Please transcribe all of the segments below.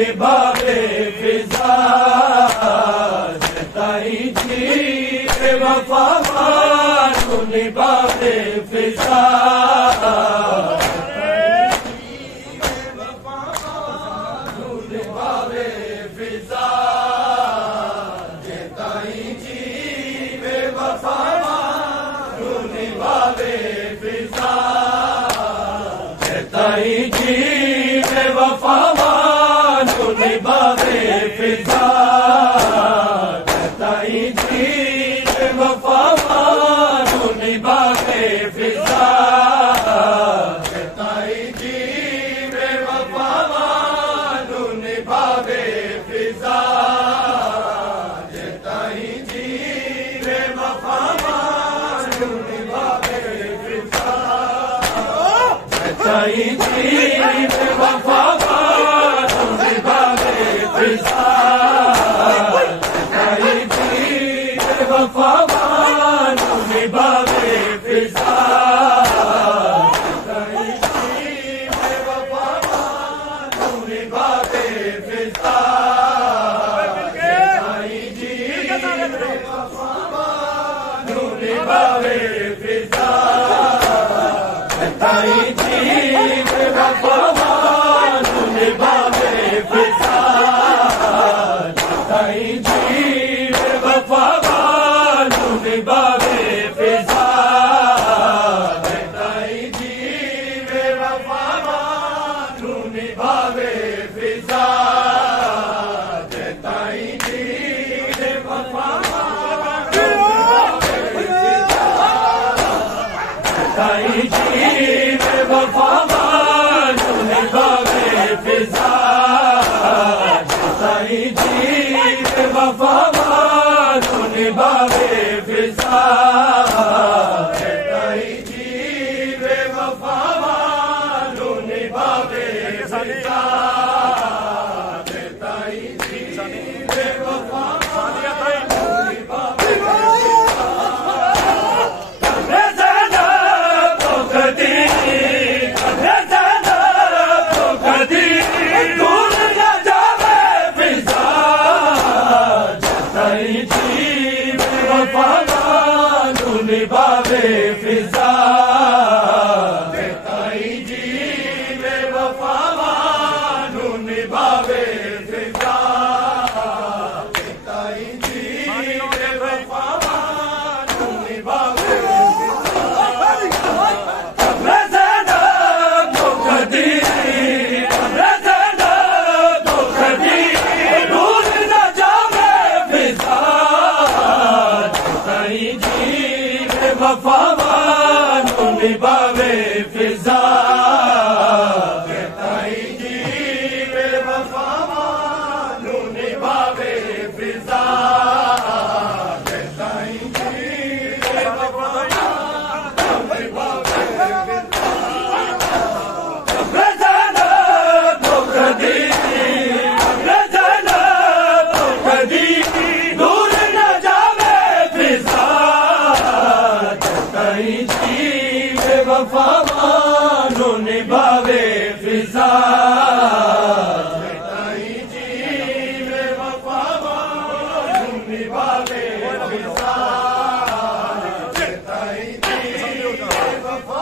निभावे फिजा ताई जी बेवफा मानू निभावे फिजा निभावे फिजा ताई जी बेवफा मानू निभावे फिजा ताई जी बेवफा मानू निभावे फिजा ताई जी बेवफा मानू निभावे फिजा ताई जी बेवफा मानू निभावे फिजा ताई जी बेवफा मानू निभावे फिजा ताई जी बेवफा मानू निभावे फिजा ताई जी बेवफा मानू निभावे फिजा ताई जी बेवफा मानू निभावे फिजा ताई जी बेवफा मानू निभावे फिजा ताई जी बेवफा मानू निभावे फिजा ताई जी बेवफा मानू निभावे फिजा ताई जी बेवफा मानू निभावे फिजा ताई जी बेवफा मानू ताई जी बेवफा मानू निभावे फिजा ताई जी बेवफा मानू निभावे फिजा ताई जी बेवफा मानू निभावे फिजा ताई जी बेवफा मानू निभावे दूर न जावे फिजा ताई जी बेवफा मानू निभावे फिजा ताई जी बेवफा मानू निभावे फिजा ताई जी बेवफा मानू निभावे दूर न जावे फिजा ताई जी बेवफा मानू निभावे फिजा ताई जी बेवफा मानू निभावे फिजा ताई जी बेवफा मानू निभावे दूर न जावे फिजा ताई जी बेवफा मानू निभावे फिजा ताई जी बेवफा मानू निभावे फिजा ताई जी बेवफा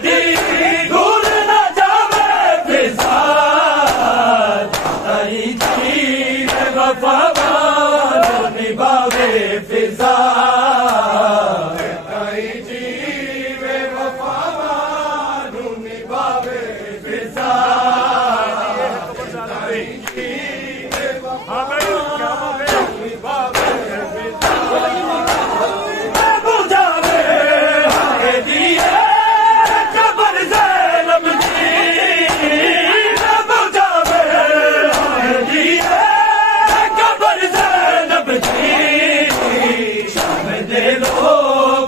दूर न जावे फिजा ताई जी बेवफा मानू निभावे फिजा ताई जी बेवफा मानू निभावे फिजा ताई जी बेवफा मानू निभावे फिजा बुझावे हाय दिए कबर ज़ैनब जी बुझावे हाय दिए कबर ज़ैनब जी शाम दे लो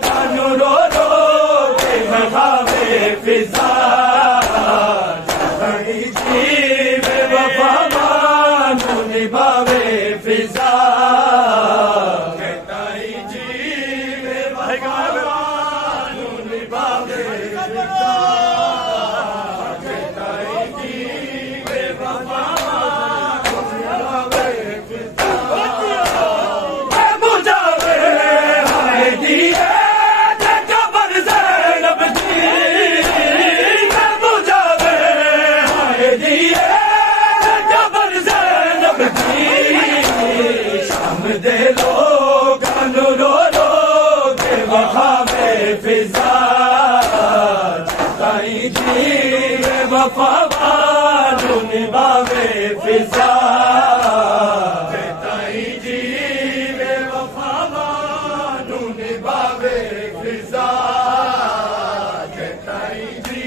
कानू रो रो के बहावे फिजा ताई जी बेवफा मानू निभावे फिजा ताई जी बेवफा वालू निभावे फिजा ताई जी बेवफा वालू निभावे फिजा ताई जी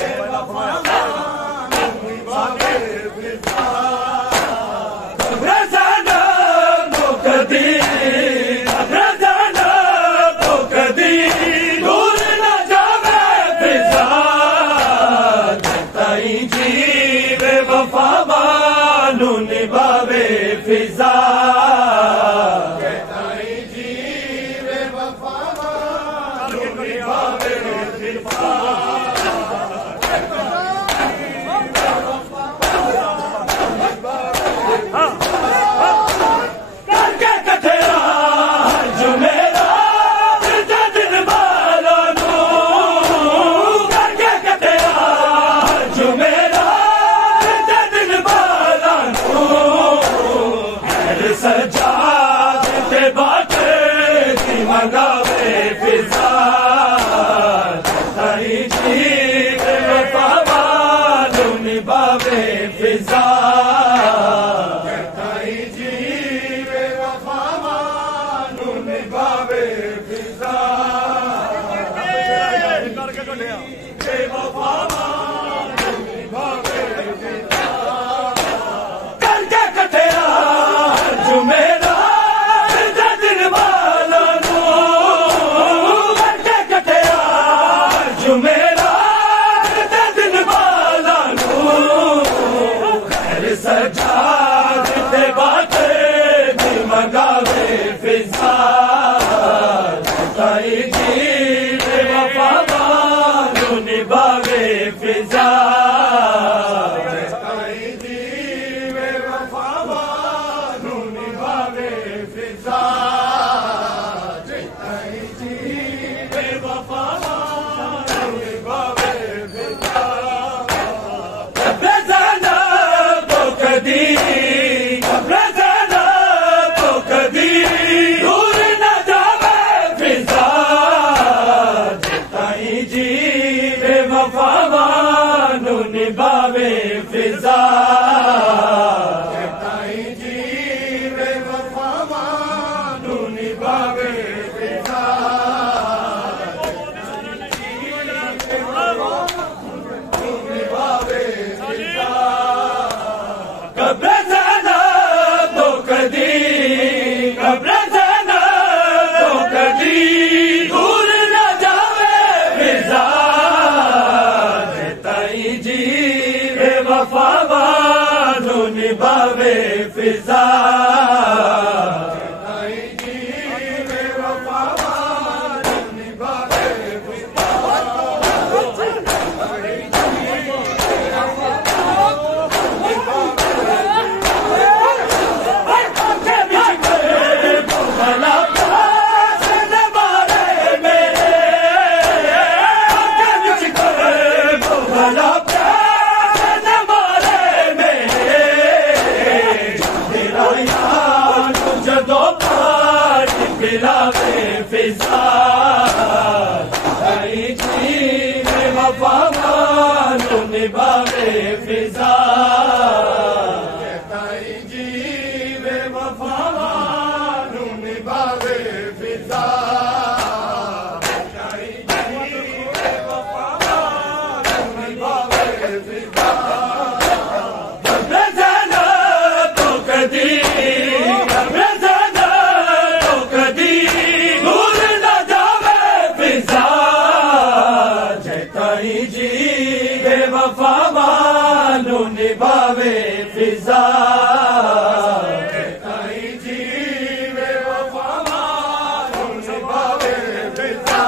बेवफा वालू निभावे फिजा रज़ाना को कदी रज़ाना को कदी दूर न जावे फिजा ताई जी बेवफा वालू निभावे फिजा ताई जी बेवफा वालू निभावे फिजा करके कथेरा जो मेरा दिन वालों नू करके कथेरा जो मेरा दिन वालों नू हर सजा देते बाटे की मंगावे फिजा ताई जी बेवफा वालू निभावे फिजा ताई जी बेवफा वालू निभावे फिजा बेवफा वालू निभावे फिजा करके कथेरा जो मेरा दिन वालों नू करके कथेरा जो मेरा दिन वालों नू हर सजा देते बाटे दी मंगावे फिजा ताई जी बेवफा वालू निभावे फिजा ताई जी बेवफा वालू निभावे फिजा ताई जी बेवफा वालू निभावे फिजा रज़ाना को कदी रज़ाना को कदी दूर न जावे फिजा ताई जी बेवफा वालू निभावे फिजा ताई जी बेवफा वालू निभावे फिजा निभावे फिजा कब्र जाना तो कदी कब्र जाना तो कदी दूर न जावे फिजा ताई जी बेवफा वालू निभावे फिजा ताई जी बेवफा वालू निभावे फिजा भला प्यास न मारे मेरे आगे बिच करे भला प्यास न मारे मेरे तेरा यार जदों पानी पिलावे फिजा ताई जी बेवफा वालू निभावे फिजा ताई जी बेवफा वालू निभावे फिजा ताई जी बेवफा वालू निभावे फिजा रज़ाना तो कदी रज़ाना तो कदी दूर न जावे फिजा ताई जी बेवफा वालू निभावे फिजा ताई जी बेवफा वालू निभावे फिजा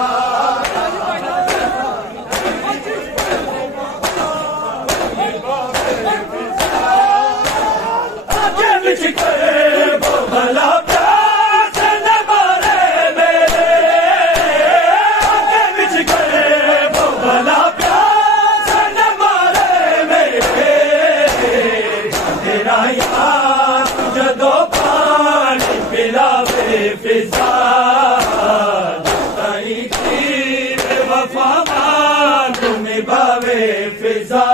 आगे बिच करे भला प्यास न मारे मेरे आगे बिच करे भला प्यास न मारे मेरे तेरा यार जदों पानी पिलावे फिजा ताई जी बेवफा वालू निभावे फिजा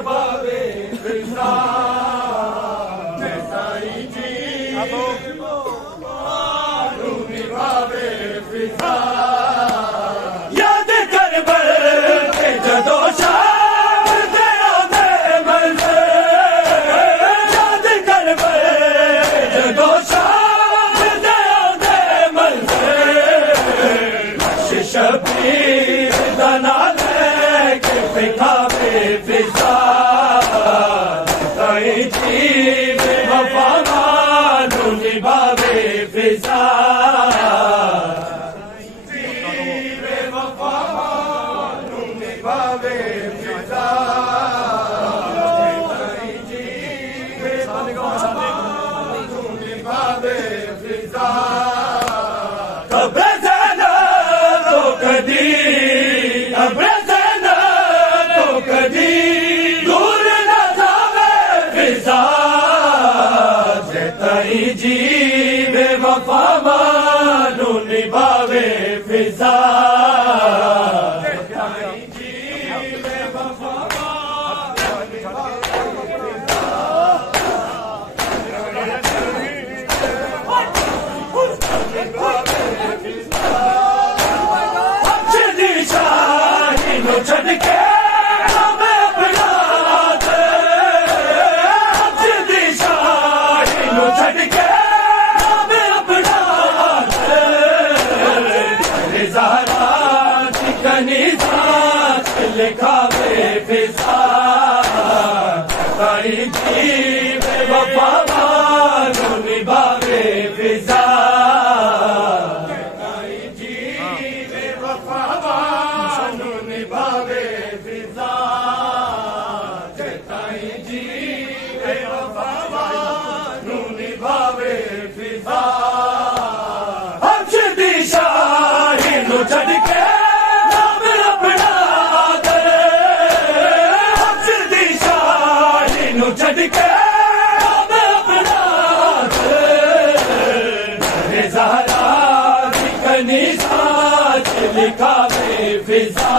निभावे फिजा साईं जी निभावे फिजा याद कर बल जदो शाम तेरा दे मंज़िल याद कर बल जदो शाम तेरा दे मंज़िल शबीर दा नाम लेके बिठावे फिजा साईं जी बेवफा मानू निभावे फिजा बेवफा मानू निभावे फिजा साईं जी बेवफा मानू निभावे फिजा कब्र ज़ना तो कदी कब्र ज़ना तो कदी दूर न जावे फिजा साईं जी बेवफा मानू निभावे फिजा साईं जी बेवफा मानू निभावे फिजा अक्षदी शाही नु छड़ के मैं अपना दे अक्षदी शाही नु छड़ के मैं अपना दे ज़हरा दी कनीज़ा लिखावे फिजा साईं जी बेवफा मानू निभावे फिजा साईं जी बेवफा मानू निभावे फिजा साईं जी बेवफा मानू निभावे फिजा अक्षदी शाही नु छड़ के नाम अपना दे अक्षदी शाही नु छड़ के नाम अपना दे ज़हरा दी कनीज़ा लिखावे फिजा